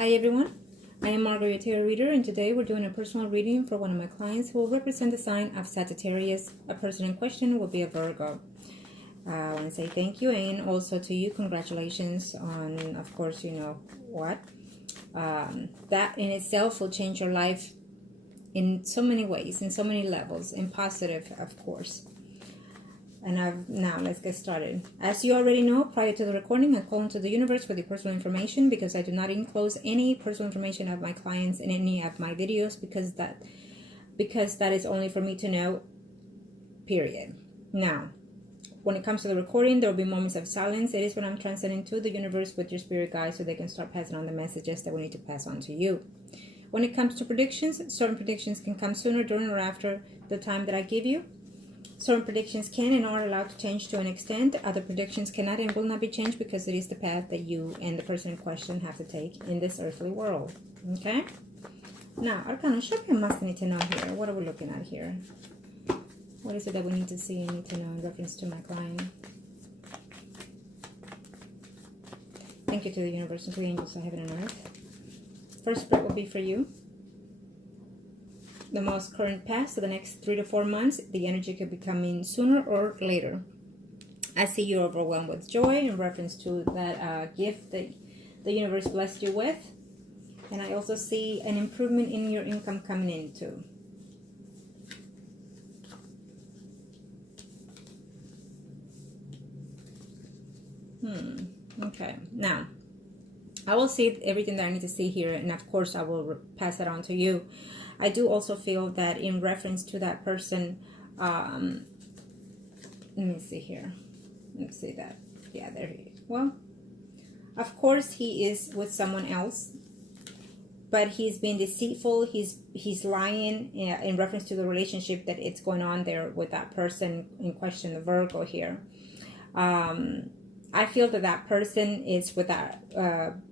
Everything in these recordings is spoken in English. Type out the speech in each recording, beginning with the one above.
Hi everyone, I am Margourtarotreader, and today we're doing a personal reading for one of my clients who will represent the sign of Sagittarius. A person in question will be a Virgo. I want to say thank you, and also to you, congratulations on, of course, you know what. That in itself will change your life in so many ways, in so many levels, and positive, of course. And now let's get started. As you already know, prior to the recording, I call into the universe with your personal information because I do not enclose any personal information of my clients in any of my videos because that is only for me to know, period. Now, when it comes to the recording, there will be moments of silence. It is when I'm transcending to the universe with your spirit guides so they can start passing on the messages that we need to pass on to you. When it comes to predictions, certain predictions can come sooner, during, or after the time that I give you. Certain predictions can and are allowed to change to an extent. Other predictions cannot and will not be changed because it is the path that you and the person in question have to take in this earthly world. Okay? Now, Arcana, show me a must need to know here. What are we looking at here? What is it that we need to see and need to know in reference to my client? Thank you to the universe and to the angels of heaven and earth. First spread will be for you. The most current past, so the next 3 to 4 months, the energy could be coming sooner or later. I see you're overwhelmed with joy in reference to that gift that the universe blessed you with. And I also see an improvement in your income coming in too. Okay, now I will see everything that I need to see here, and of course I will pass it on to you. I do also feel that in reference to that person, let me see here. Let's see that. Yeah, there he is. Well, of course he is with someone else, but he's being deceitful. He's lying in reference to the relationship that it's going on there with that person in question, the Virgo here. I feel that that person is with that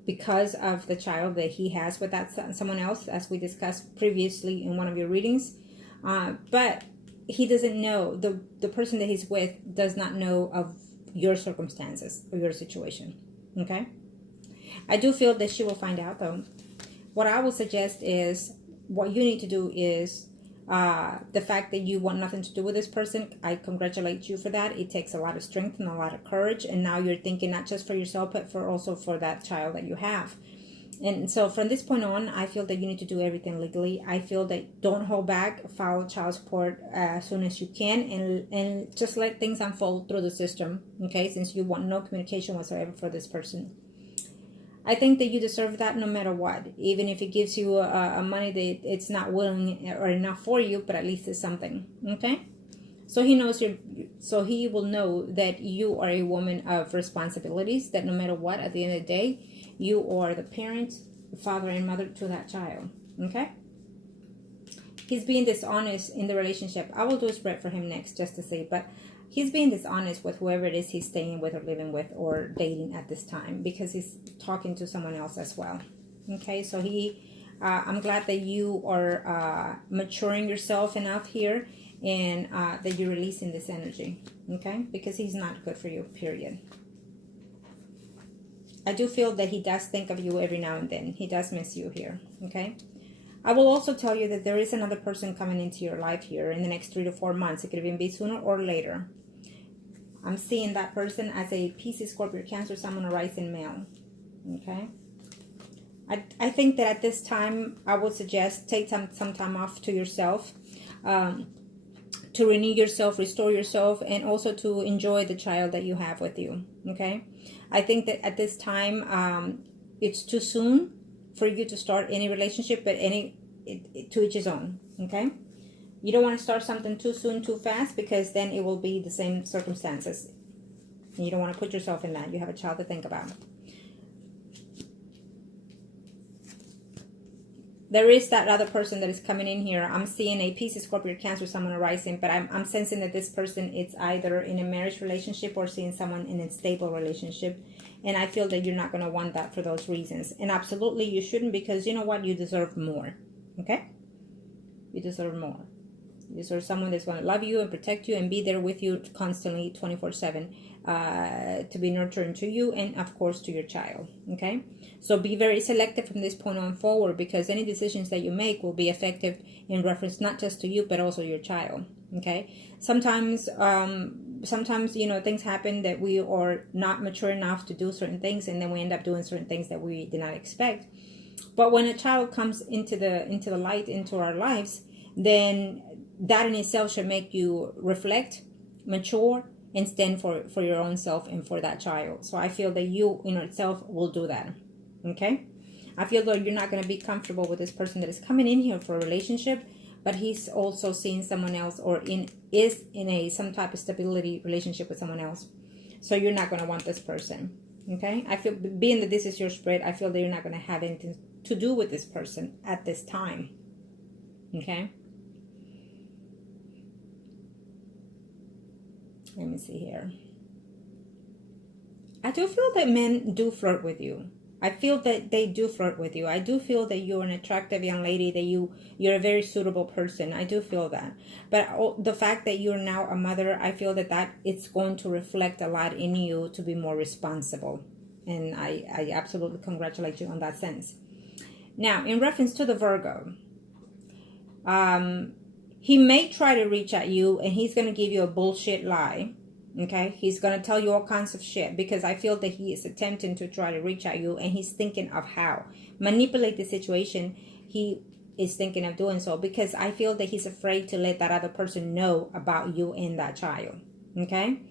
because of the child that he has with that someone else, as we discussed previously in one of your readings. But he doesn't know, the person that he's with does not know of your circumstances or your situation. Okay? I do feel that she will find out though. What I will suggest is, what you need to do is, the fact that you want nothing to do with this person, I congratulate you for that. It takes a lot of strength and a lot of courage, and now you're thinking not just for yourself but also for that child that you have. And so from this point on, I feel that you need to do everything legally. I feel that don't hold back, file child support as soon as you can, and just let things unfold through the system, okay, since you want no communication whatsoever for this person. I think that you deserve that no matter what, even if it gives you a money that it's not willing or enough for you, but at least it's something, okay? So he knows so he will know that you are a woman of responsibilities, that no matter what, at the end of the day, you are the parent, father, and mother to that child, okay? He's being dishonest in the relationship. I will do a spread for him next just to see, but he's being dishonest with whoever it is he's staying with or living with or dating at this time, because he's talking to someone else as well. Okay, so I'm glad that you are maturing yourself enough here, and that you're releasing this energy, okay, because he's not good for you, period. I do feel that he does think of you every now and then. He does miss you here, okay? I will also tell you that there is another person coming into your life here in the next 3 to 4 months. It could even be sooner or later. I'm seeing that person as a Pisces, Scorpio, Cancer, Sun, or rising male. Okay? I think that at this time, I would suggest take some time off to yourself, to renew yourself, restore yourself, and also to enjoy the child that you have with you. Okay? I think that at this time, it's too soon for you to start any relationship, but to each his own. Okay? You don't want to start something too soon, too fast, because then it will be the same circumstances. You don't want to put yourself in that. You have a child to think about. There is that other person that is coming in here. I'm seeing a Pisces, Scorpio, Cancer, someone arising, but I'm sensing that this person is either in a marriage relationship or seeing someone in a stable relationship. And I feel that you're not going to want that for those reasons. And absolutely you shouldn't, because you know what? You deserve more. Okay? You deserve more. You deserve someone that's going to love you and protect you and be there with you constantly 24/7. to be nurturing to you and of course to your child. Okay, so be very selective from this point on forward, because any decisions that you make will be effective in reference not just to you but also your child. Okay, sometimes things happen that we are not mature enough to do certain things, and then we end up doing certain things that we did not expect. But when a child comes into the light, into our lives, then that in itself should make you reflect, mature, and stand for your own self and for that child. So I feel that you in itself will do that. Okay, I feel that you're not going to be comfortable with this person that is coming in here for a relationship, but he's also seeing someone else, or is in some type of stability relationship with someone else. So you're not going to want this person. Okay, I feel, being that this is your spread, I feel that you're not going to have anything to do with this person at this time. Okay, let me see here. I do feel that men do flirt with you. I feel that they do flirt with you. I do feel that you're an attractive young lady, that you're a very suitable person. I do feel that. But the fact that you're now a mother, I feel that it's going to reflect a lot in you to be more responsible. And I absolutely congratulate you on that sense. Now, in reference to the Virgo, he may try to reach at you, and he's going to give you a bullshit lie. Okay, he's going to tell you all kinds of shit, because I feel that he is attempting to try to reach at you, and he's thinking of how manipulate the situation. He is thinking of doing so because I feel that he's afraid to let that other person know about you and that child. Okay,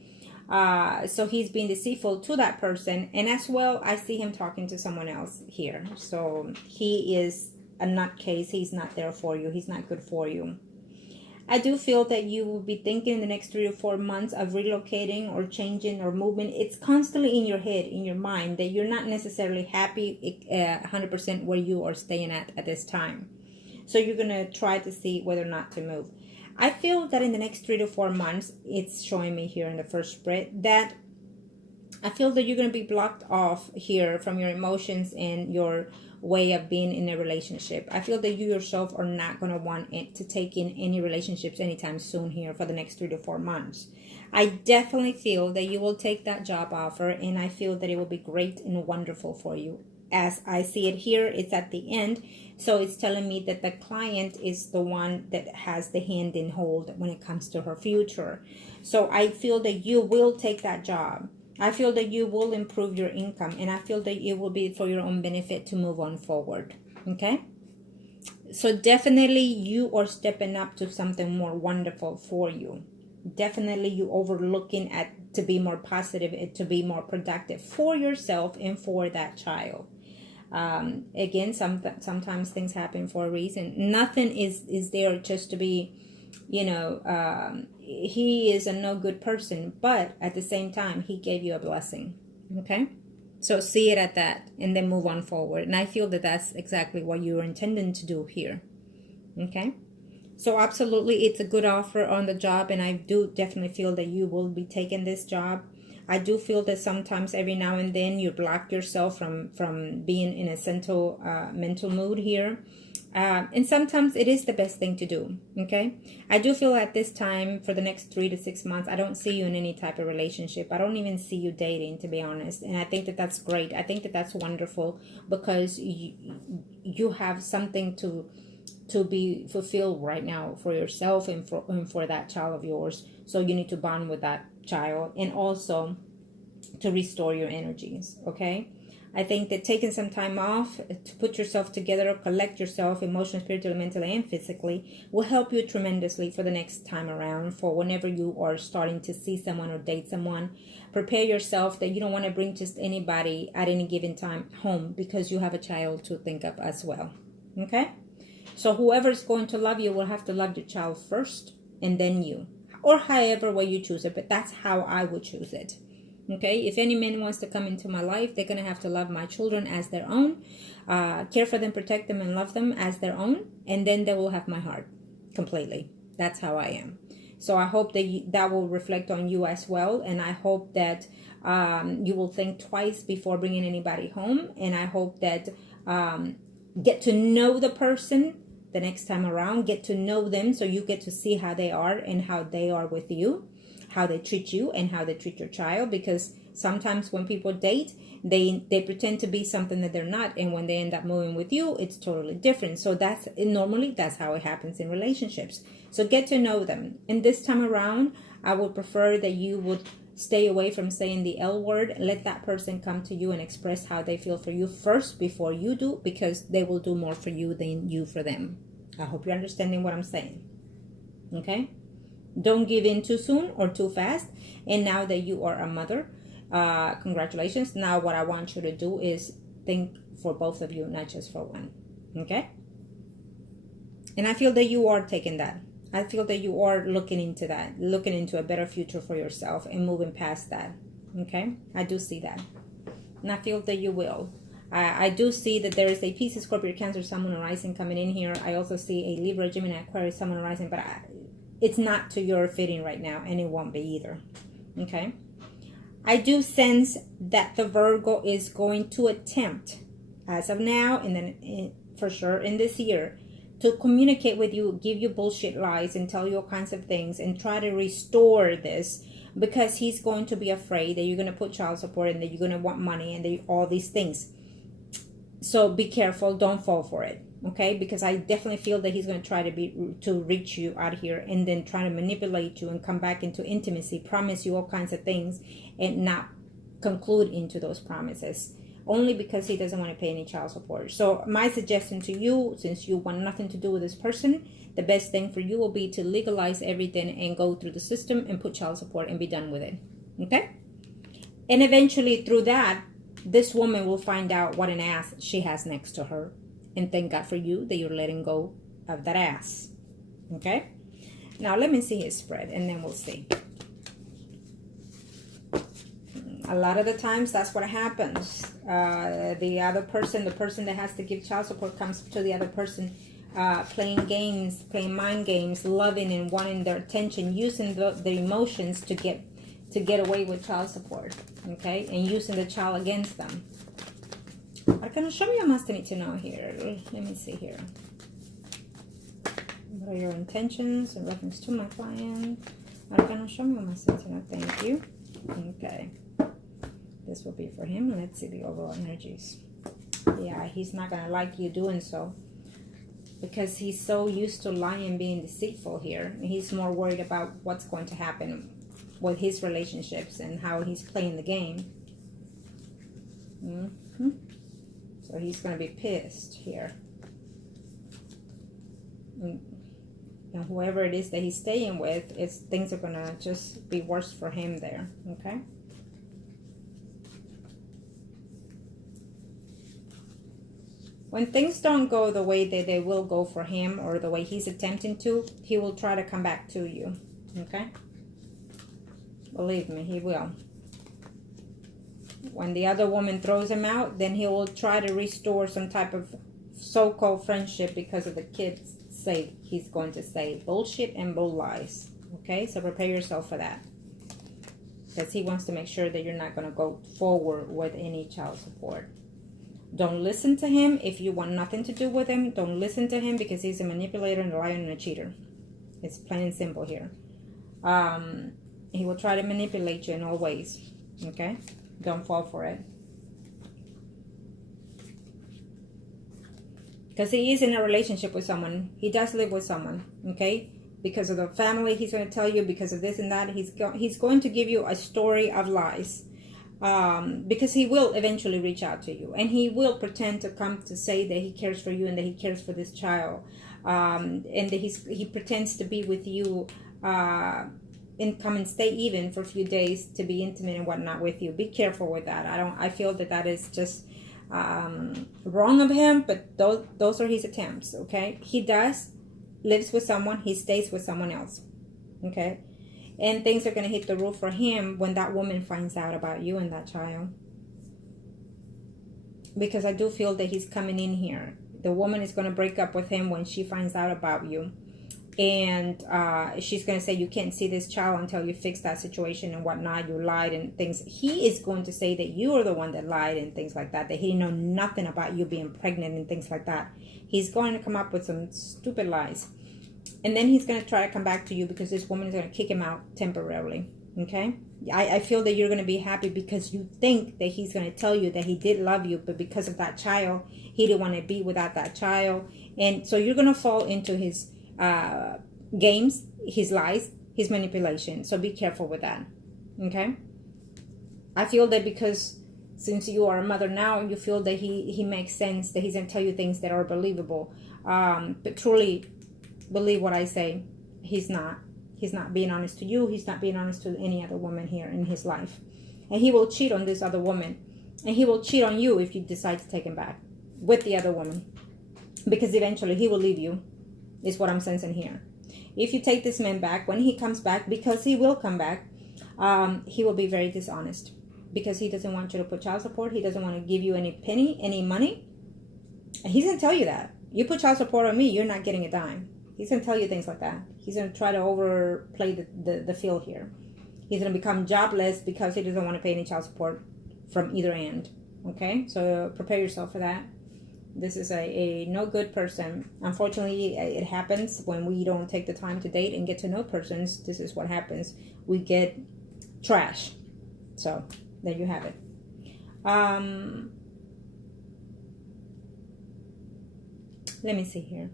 so he's being deceitful to that person, and as well I see him talking to someone else here. So he is a nutcase. He's not there for you. He's not good for you. I do feel that you will be thinking in the next 3 to 4 months of relocating or changing or moving. It's constantly in your head, in your mind, that you're not necessarily happy 100% where you are staying at this time. So you're going to try to see whether or not to move. I feel that in the next 3 to 4 months, it's showing me here in the first spread, that I feel that you're going to be blocked off here from your emotions and your way of being in a relationship. I feel that you yourself are not going to want it to take in any relationships anytime soon here for the next 3 to 4 months. I definitely feel that you will take that job offer, and I feel that it will be great and wonderful for you. As I see it here, it's at the end, so it's telling me that the client is the one that has the hand in hold when it comes to her future. So I feel that you will take that job. I feel that you will improve your income, and I feel that it will be for your own benefit to move on forward. Okay? So definitely you are stepping up to something more wonderful for you. Definitely you overlooking at to be more positive and to be more productive for yourself and for that child. Again, sometimes things happen for a reason. Nothing is there just to be, he is a no good person, but at the same time, he gave you a blessing. Okay? So see it at that, and then move on forward. And I feel that that's exactly what you're intending to do here. Okay? So absolutely, it's a good offer on the job, and I do definitely feel that you will be taking this job. I do feel that sometimes every now and then you block yourself from being in a mental mood here. And sometimes it is the best thing to do. Okay, I do feel at this time for the next 3 to 6 months, I don't see you in any type of relationship. I don't even see you dating, to be honest. And I think that that's great. I think that that's wonderful, because you have something to be fulfilled right now for yourself and for that child of yours. So you need to bond with that child, and also to restore your energies. Okay, I think that taking some time off to put yourself together, collect yourself emotionally, spiritually, mentally, and physically will help you tremendously for the next time around, for whenever you are starting to see someone or date someone. Prepare yourself that you don't want to bring just anybody at any given time home, because you have a child to think of as well. Okay, so whoever's going to love you will have to love your child first, and then you, or however way you choose it, but that's how I would choose it. Okay, if any man wants to come into my life, they're going to have to love my children as their own, care for them, protect them, and love them as their own, and then they will have my heart completely. That's how I am. So I hope that that will reflect on you as well, and I hope that you will think twice before bringing anybody home, and I hope that get to know the person the next time around, get to know them so you get to see how they are and how they are with you, how they treat you and how they treat your child, because sometimes when people date, they pretend to be something that they're not, and when they end up moving with you, it's totally different. So normally that's how it happens in relationships. So get to know them. And this time around, I would prefer that you would stay away from saying the L word. Let that person come to you and express how they feel for you first before you do, because they will do more for you than you for them. I hope you're understanding what I'm saying. Okay? Don't give in too soon or too fast. And now that you are a mother, congratulations. Now what I want you to do is think for both of you, not just for one. Okay? And I feel that you are taking that. I feel that you are looking into that, looking into a better future for yourself and moving past that. Okay? I do see that. And I feel that you will. I do see that there is a Pisces, Scorpio, Cancer, Sun, Moon, Rising coming in here. I also see a Libra, Gemini, Aquarius, Sun, Moon, Rising, but it's not to your fitting right now, and it won't be either. Okay? I do sense that the Virgo is going to attempt, as of now, and then for sure in this year, to communicate with you, give you bullshit lies, and tell you all kinds of things, and try to restore this, because he's going to be afraid that you're going to put child support and that you're going to want money and all these things. So be careful. Don't fall for it. Okay? Because I definitely feel that he's going to try to reach you out here and then try to manipulate you and come back into intimacy, promise you all kinds of things, and not conclude into those promises. Only because he doesn't want to pay any child support. So my suggestion to you, since you want nothing to do with this person, the best thing for you will be to legalize everything and go through the system and put child support and be done with it. Okay? And eventually through that, this woman will find out what an ass she has next to her. And thank God for you that you're letting go of that ass. Okay? Now let me see his spread and then we'll see. A lot of the times that's what happens. The other person, the person that has to give child support, comes to the other person playing games, playing mind games, loving and wanting their attention, using the emotions to get away with child support. Okay? And using the child against them. Arcana, show me what must need to know here. Let me see here. What are your intentions in reference to my client? Arcana, show me what must need to know. Thank you. Okay. This will be for him. Let's see the overall energies. Yeah, he's not going to like you doing so, because he's so used to lying, being deceitful here. He's more worried about what's going to happen with his relationships and how he's playing the game. So he's going to be pissed here. And whoever it is that he's staying with, things are going to just be worse for him there. Okay? When things don't go the way that they will go for him, or the way he's attempting to, he will try to come back to you. Okay? Believe me, he will. When the other woman throws him out, then he will try to restore some type of so-called friendship because of the kids' sake. He's going to say bullshit and bull lies. Okay? So prepare yourself for that. Because he wants to make sure that you're not going to go forward with any child support. Don't listen to him if you want nothing to do with him. Don't listen to him because he's a manipulator and a liar and a cheater. It's plain and simple here. He will try to manipulate you in all ways. Okay? Don't fall for it. Because he is in a relationship with someone. He does live with someone. Okay? Because of the family, he's going to tell you. Because of this and that, he's going to give you a story of lies. Because he will eventually reach out to you, and he will pretend to come to say that he cares for you and that he cares for this child, and that he pretends to be with you, and come and stay even for a few days to be intimate and whatnot with you. Be careful with that. I feel that is just wrong of him, but those are his attempts. Okay, he lives with someone, he stays with someone else. Okay. And things are going to hit the roof for him when that woman finds out about you and that child. Because I do feel that he's coming in here. The woman is going to break up with him when she finds out about you. And she's going to say, you can't see this child until you fix that situation and whatnot. You lied and things. He is going to say that you are the one that lied and things like that. That he didn't know nothing about you being pregnant and things like that. He's going to come up with some stupid lies. And then he's going to try to come back to you because this woman is going to kick him out temporarily. Okay, I feel that you're going to be happy because you think that he's going to tell you that he did love you, but because of that child, he didn't want to be without that child. And so you're going to fall into his games, his lies, his manipulation. So be careful with that. Okay, I feel that because since you are a mother now, you feel that he makes sense, that he's going to tell you things that are believable. But truly, believe what I say, he's not. He's not being honest to you. He's not being honest to any other woman here in his life. And he will cheat on this other woman. And he will cheat on you if you decide to take him back with the other woman. Because eventually he will leave you, is what I'm sensing here. If you take this man back, when he comes back, because he will come back, he will be very dishonest. Because he doesn't want you to put child support. He doesn't want to give you any penny, any money. And he's going to tell you that. You put child support on me, you're not getting a dime. He's going to tell you things like that. He's going to try to overplay the field here. He's going to become jobless because he doesn't want to pay any child support from either end. Okay? So prepare yourself for that. This is a no good person. Unfortunately, it happens when we don't take the time to date and get to know persons. This is what happens. We get trash. So there you have it. Let me see here.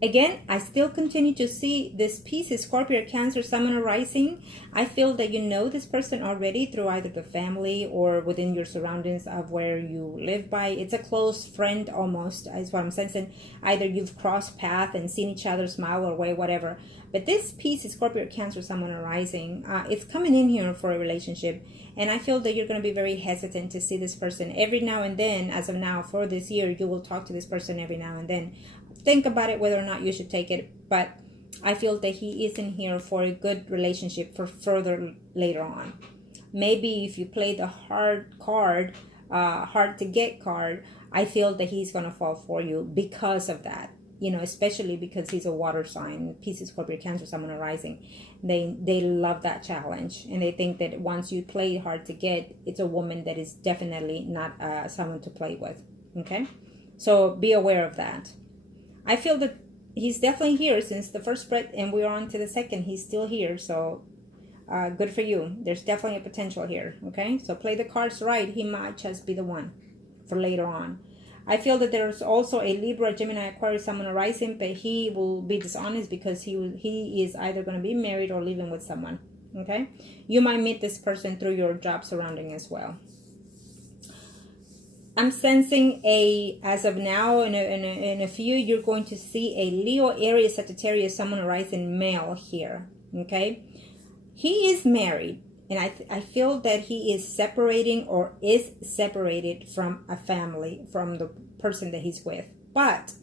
Again, I still continue to see this piece is Scorpio, Cancer, Sun, or Rising. I feel that you know this person already through either the family or within your surroundings of where you live by. It's a close friend almost, is what I'm sensing. Either you've crossed paths and seen each other smile or way, whatever. But this piece is Scorpio, Cancer, Sun, or Rising. It's coming in here for a relationship. And I feel that you're going to be very hesitant to see this person every now and then. As of now, for this year, you will talk to this person every now and then. Think about it whether or not you should take it, but I feel that he isn't here for a good relationship for further later on. Maybe if you play the hard card, hard to get card, I feel that he's going to fall for you because of that. You know, especially because he's a water sign, Pisces, Scorpio, Cancer, Sun, or Rising. They love that challenge, and they think that once you play hard to get, it's a woman that is definitely not someone to play with. Okay, so be aware of that. I feel that he's definitely here since the first spread, and we're on to the second. He's still here, so good for you. There's definitely a potential here, okay? So play the cards right. He might just be the one for later on. I feel that there's also a Libra, Gemini, Aquarius, Sun, or Rising, but he will be dishonest because he is either going to be married or living with someone, okay? You might meet this person through your job surrounding as well. I'm sensing as of now, in a few, you're going to see a Leo, Aries, Sagittarius, Sun, or Rising male here, okay? He is married, and I feel that he is separating or is separated from a family, from the person that he's with. But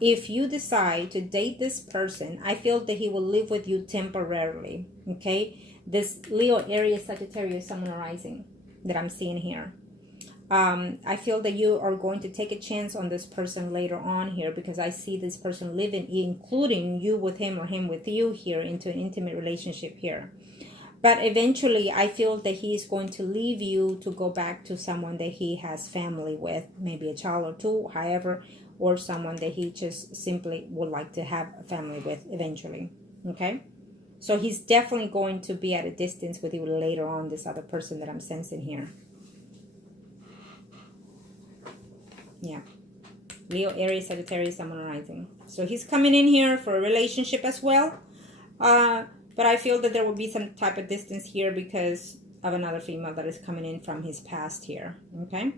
if you decide to date this person, I feel that he will live with you temporarily, okay? This Leo, Aries, Sagittarius, Sun, or Rising that I'm seeing here. I feel that you are going to take a chance on this person later on here, because I see this person living, including you with him or him with you here, into an intimate relationship here. But eventually, I feel that he is going to leave you to go back to someone that he has family with, maybe a child or two, however, or someone that he just simply would like to have a family with eventually, okay? So he's definitely going to be at a distance with you later on, this other person that I'm sensing here. Yeah, Leo, Aries, Sagittarius, Sun, or Rising. So he's coming in here for a relationship as well. But I feel that there will be some type of distance here because of another female that is coming in from his past here. Okay.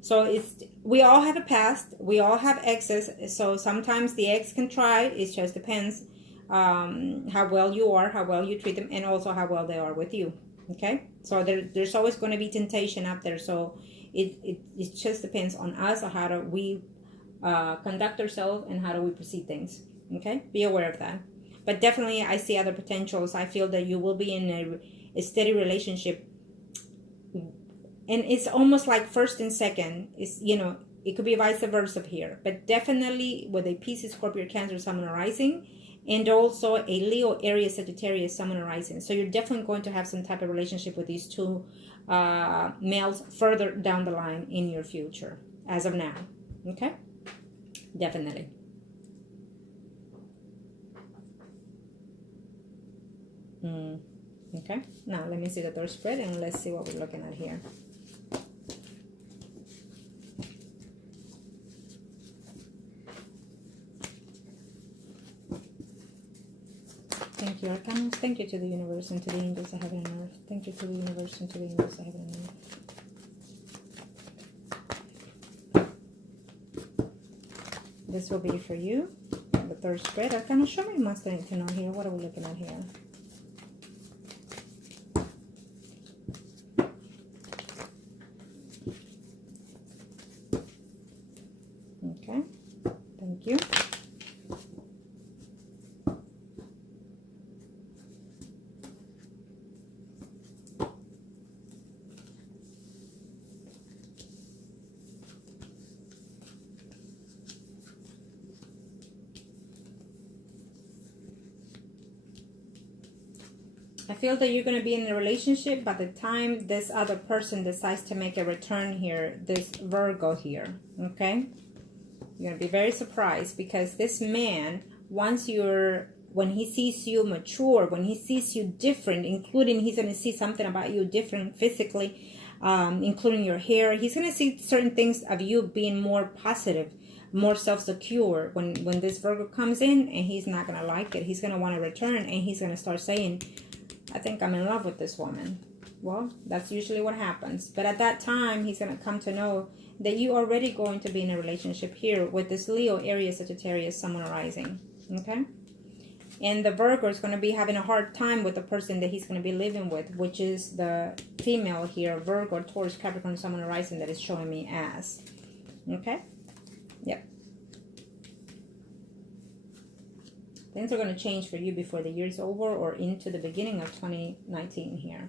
So we all have a past. We all have exes. So sometimes the ex can try. It just depends how well you are, how well you treat them, and also how well they are with you. Okay. So there's always going to be temptation up there. So it just depends on us, or how do we conduct ourselves and how do we proceed things. Okay, be aware of that. But definitely I see other potentials. I feel that you will be in a steady relationship, and it's almost like first and second. It's, you know, it could be vice versa here, but definitely with a Pisces, Scorpio, Cancer, Sun, or Rising, and also a Leo, Aries, Sagittarius, Sun, or Rising. So you're definitely going to have some type of relationship with these two males further down the line in your future, as of now. Okay, definitely. Okay, now let me see the third spread and let's see what we're looking at here. Thank you, Arcanos. Thank you to the universe and to the angels of heaven and earth. Thank you to the universe and to the angels of heaven and earth. This will be for you. The third spread. Arcanos, show me what's going to know here. What are we looking at here? Okay. Thank you. I feel that you're going to be in a relationship by the time this other person decides to make a return here, this Virgo here, okay? You're going to be very surprised because this man, when he sees you mature, when he sees you different, including he's going to see something about you different physically, including your hair. He's going to see certain things of you being more positive, more self-secure. When this Virgo comes in and he's not going to like it, he's going to want to return and he's going to start saying, I think I'm in love with this woman. Well, that's usually what happens. But at that time, he's going to come to know that you are already going to be in a relationship here with this Leo, Aries, Sagittarius, Sun, rising. Okay? And the Virgo is going to be having a hard time with the person that he's going to be living with, which is the female here, Virgo, Taurus, Capricorn, Sun, rising, that is showing me as. Okay? Yep. Things are going to change for you before the year's over or into the beginning of 2019 here.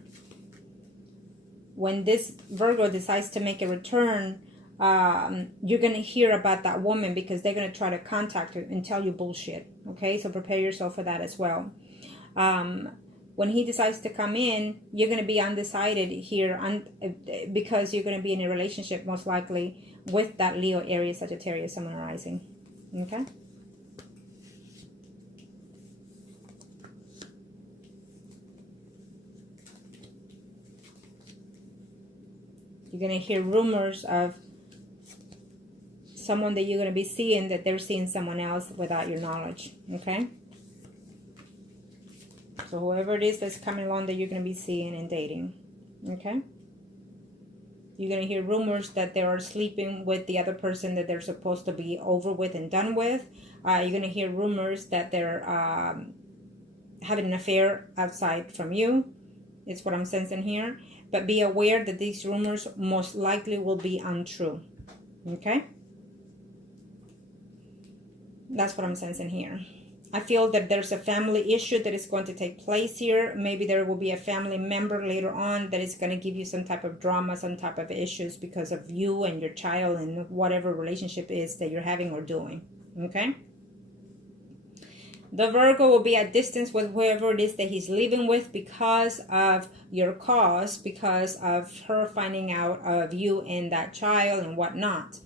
When this Virgo decides to make a return, you're going to hear about that woman because they're going to try to contact you and tell you bullshit. Okay, so prepare yourself for that as well. When he decides to come in, you're going to be undecided here because you're going to be in a relationship most likely with that Leo, Aries, Sagittarius, Sun, rising. Okay? You're going to hear rumors of someone that you're going to be seeing, that they're seeing someone else without your knowledge. Okay? So whoever it is that's coming along that you're going to be seeing and dating. Okay? You're going to hear rumors that they are sleeping with the other person that they're supposed to be over with and done with. You're going to hear rumors that they're having an affair outside from you. It's what I'm sensing here. But be aware that these rumors most likely will be untrue. Okay? That's what I'm sensing here. I feel that there's a family issue that is going to take place here. Maybe there will be a family member later on that is going to give you some type of drama, some type of issues because of you and your child and whatever relationship is that you're having or doing. Okay? The Virgo will be at distance with whoever it is that he's living with because of your cause, because of her finding out of you and that child and whatnot.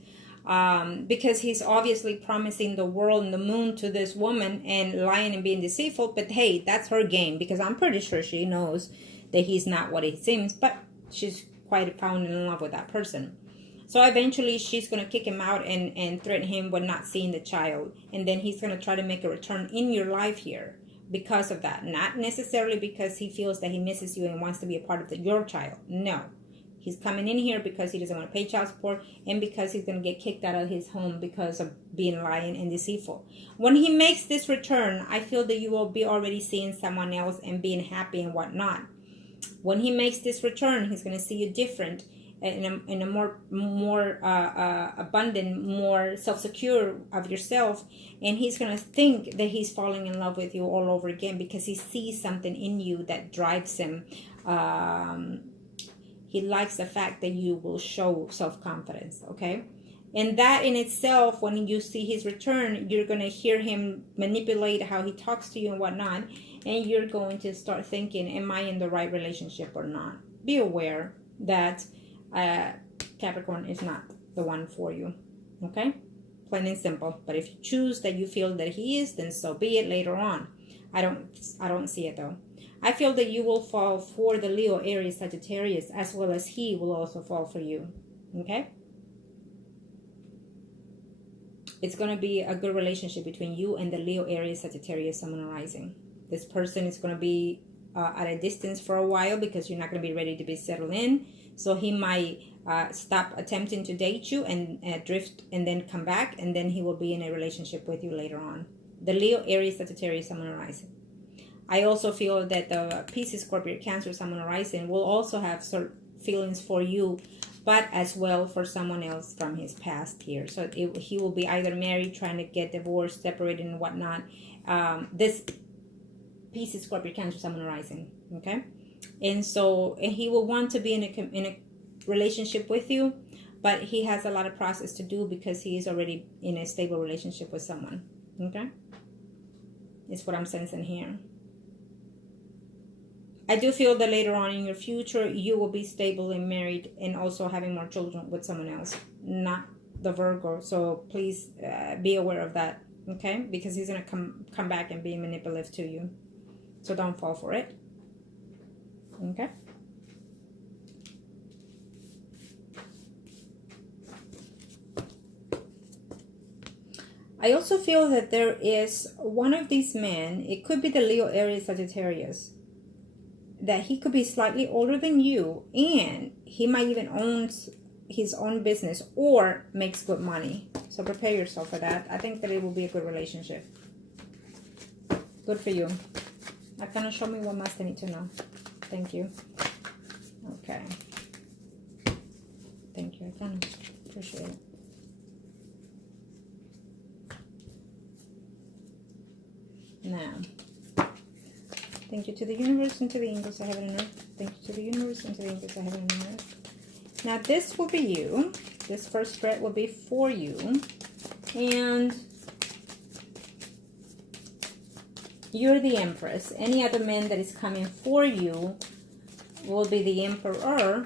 Because he's obviously promising the world and the moon to this woman and lying and being deceitful. But hey, that's her game because I'm pretty sure she knows that he's not what he seems. But she's quite fallen in love with that person. So eventually she's going to kick him out and threaten him with not seeing the child. And then he's going to try to make a return in your life here because of that. Not necessarily because he feels that he misses you and wants to be a part of your child. No. He's coming in here because he doesn't want to pay child support and because he's going to get kicked out of his home because of being lying and deceitful. When he makes this return, I feel that you will be already seeing someone else and being happy and whatnot. When he makes this return, he's going to see you different. In a more abundant, more self-secure of yourself, and he's gonna think that he's falling in love with you all over again because he sees something in you that drives him. He likes the fact that you will show self-confidence. Okay, and that in itself, when you see his return, you're gonna hear him manipulate how he talks to you and whatnot, and you're going to start thinking, am I in the right relationship or not? Be aware that Capricorn is not the one for you. Okay, plain and simple. But if you choose that you feel that he is, then so be it later on. I don't see it though. I feel that you will fall for the Leo, Aries, Sagittarius, as well as he will also fall for you. Okay? It's going to be a good relationship between you and the Leo, Aries, Sagittarius, Sun, Moon, Rising. This person is going to be at a distance for a while because you're not going to be ready to be settled in. So he might stop attempting to date you and drift and then come back, and then he will be in a relationship with you later on. The Leo, Aries, Sagittarius, Sun, Moon, Rising. I also feel that the Pisces, Scorpio, Cancer, Sun, Moon, Rising will also have certain feelings for you, but as well for someone else from his past here. So he will be either married, trying to get divorced, separated, and whatnot. This Pisces, Scorpio, Cancer, Sun, Moon, Rising. Okay, and he will want to be in a relationship with you, but he has a lot of process to do because he is already in a stable relationship with someone. Okay, it's what I'm sensing here. I do feel that later on in your future, you will be stable and married and also having more children with someone else, not the Virgo. So please be aware of that, okay? Because he's going to come back and be manipulative to you. So don't fall for it, okay? I also feel that there is one of these men, it could be the Leo, Aries, Sagittarius, that he could be slightly older than you, and he might even own his own business or makes good money. So prepare yourself for that. I think that it will be a good relationship. Good for you. Arcana, show me what must I need to know. Thank you. Okay. Thank you, Arcana. Appreciate it. Now, thank you to the universe and to the angels of heaven and earth. Thank you to the universe and to the angels of heaven and earth. Now, this will be you. This first spread will be for you. And you're the Empress. Any other man that is coming for you will be the Emperor.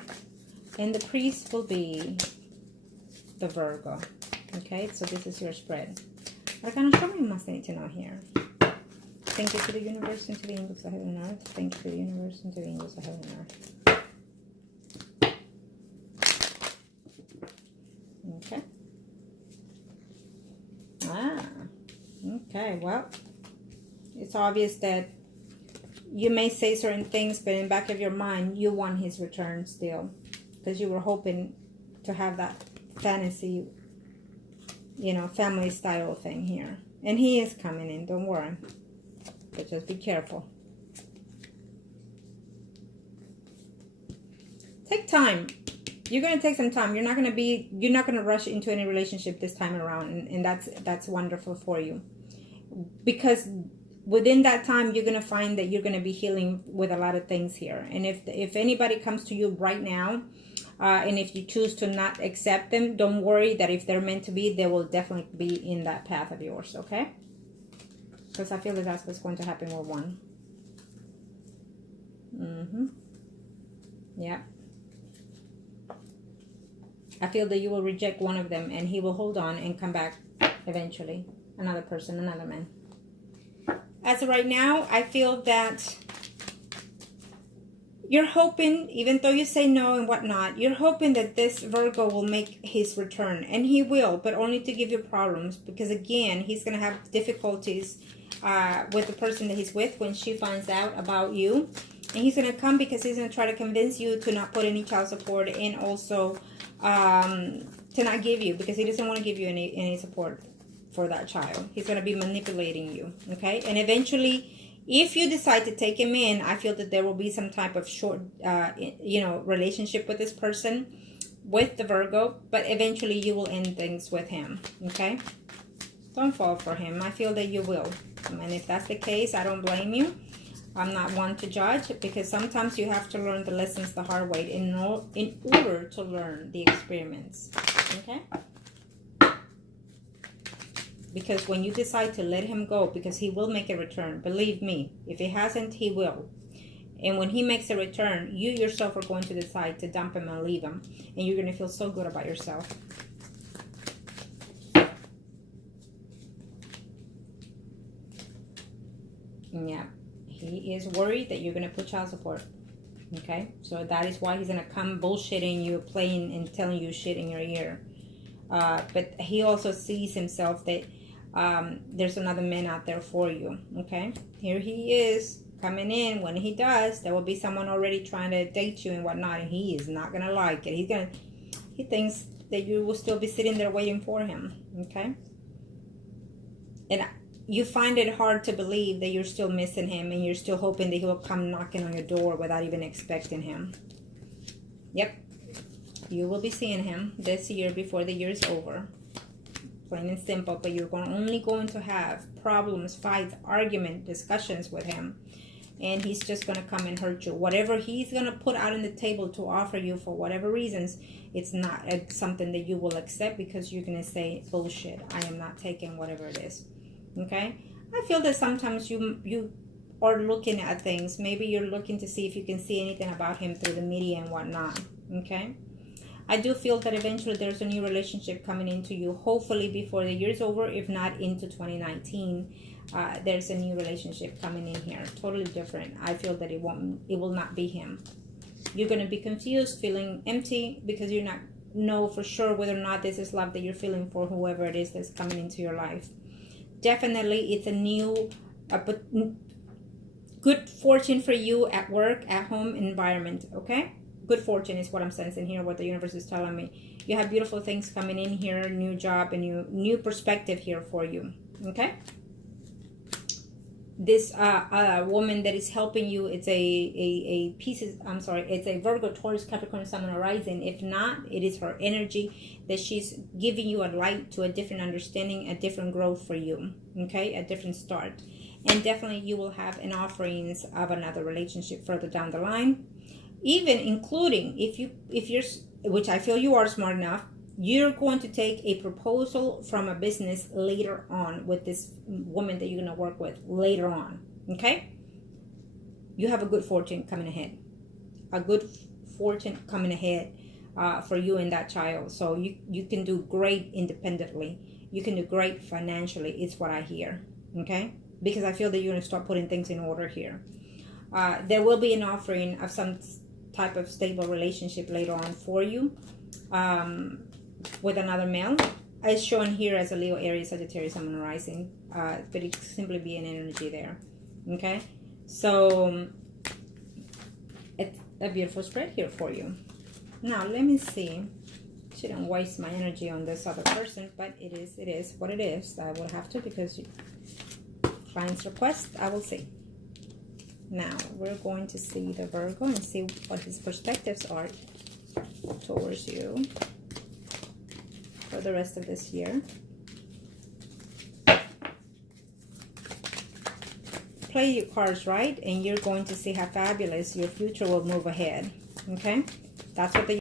And the priest will be the Virgo. Okay, so this is your spread. Arcana, show me what must I need to know here. Thank you to the universe and to the angels of heaven and earth. Thank you to the universe and to the angels of heaven and earth. Okay. Okay, well, it's obvious that you may say certain things, but in the back of your mind, you want his return still. Because you were hoping to have that fantasy, you know, family style thing here. And he is coming in, don't worry. But just be careful. Take time. You're going to take some time. You're not going to rush into any relationship this time around. And that's wonderful for you. Because within that time, you're going to find that you're going to be healing with a lot of things here. And if anybody comes to you right now, and if you choose to not accept them, don't worry that if they're meant to be, they will definitely be in that path of yours, okay? Because I feel that that's what's going to happen with one. Yeah. I feel that you will reject one of them and he will hold on and come back eventually. Another person, another man. As of right now, I feel that you're hoping, even though you say no and whatnot, you're hoping that this Virgo will make his return. And he will, but only to give you problems. Because again, he's going to have difficulties with the person that he's with when she finds out about you. And he's going to come because he's going to try to convince you to not put any child support and also to not give you, because he doesn't want to give you any support for that child. He's going to be manipulating you, okay? And eventually, if you decide to take him in, I feel that there will be some type of short, relationship with this person, with the Virgo, but eventually you will end things with him, okay? Don't fall for him. I feel that you will. And if that's the case, I don't blame you. I'm not one to judge, because sometimes you have to learn the lessons the hard way in order to learn the experiments, okay? Because when you decide to let him go, because he will make a return, believe me, if he hasn't, he will. And when he makes a return, you yourself are going to decide to dump him and leave him. And you're going to feel so good about yourself. Yeah. He is worried that you're going to put child support. Okay? So that is why he's going to come bullshitting you, playing and telling you shit in your ear. But he also sees himself that there's another man out there for you. Okay? Here he is coming in. When he does, there will be someone already trying to date you and whatnot, and he is not going to like it. He thinks that you will still be sitting there waiting for him. Okay? And you find it hard to believe that you're still missing him and you're still hoping that he will come knocking on your door without even expecting him. Yep. You will be seeing him this year before the year is over. Plain and simple. But you're only going to have problems, fights, arguments, discussions with him. And he's just going to come and hurt you. Whatever he's going to put out on the table to offer you for whatever reasons, it's not something that you will accept, because you're going to say, bullshit, I am not taking whatever it is. Okay? I feel that sometimes you are looking at things. Maybe you're looking to see if you can see anything about him through the media and whatnot. Okay? I do feel that eventually there's a new relationship coming into you. Hopefully before the year's over, if not into 2019. There's a new relationship coming in here. Totally different. I feel that it will not be him. You're going to be confused, feeling empty, because you're not know for sure whether or not this is love that you're feeling for whoever it is that's coming into your life. Definitely, it's a new, good fortune for you at work, at home environment, okay? Good fortune is what I'm sensing here, what the universe is telling me. You have beautiful things coming in here, new job, and new perspective here for you, okay? This woman that is helping you, it's it's a Virgo, Taurus, Capricorn, Sun, or Rising. If not, it is her energy that she's giving you a light to a different understanding, a different growth for you, okay, a different start. And definitely you will have an offerings of another relationship further down the line, even including if you're, which I feel you are smart enough, you're going to take a proposal from a business later on with this woman that you're going to work with later on. Okay? You have a good fortune coming ahead. A good fortune coming ahead for you and that child. So you can do great independently. You can do great financially. It's what I hear. Okay? Because I feel that you're going to start putting things in order here. There will be an offering of some type of stable relationship later on for you. With another male. It's shown here as a Leo, Aries, Sagittarius, Sun, and Rising, but it could simply be an energy there. Okay, so it's a beautiful spread here for you. Now let me see. Shouldn't waste my energy on this other person, but it is what it is. I will have to, because client's request. I will see. Now we're going to see the Virgo and see what his perspectives are towards you for the rest of this year. Play your cards right, and you're going to see how fabulous your future will move ahead. Okay? That's what the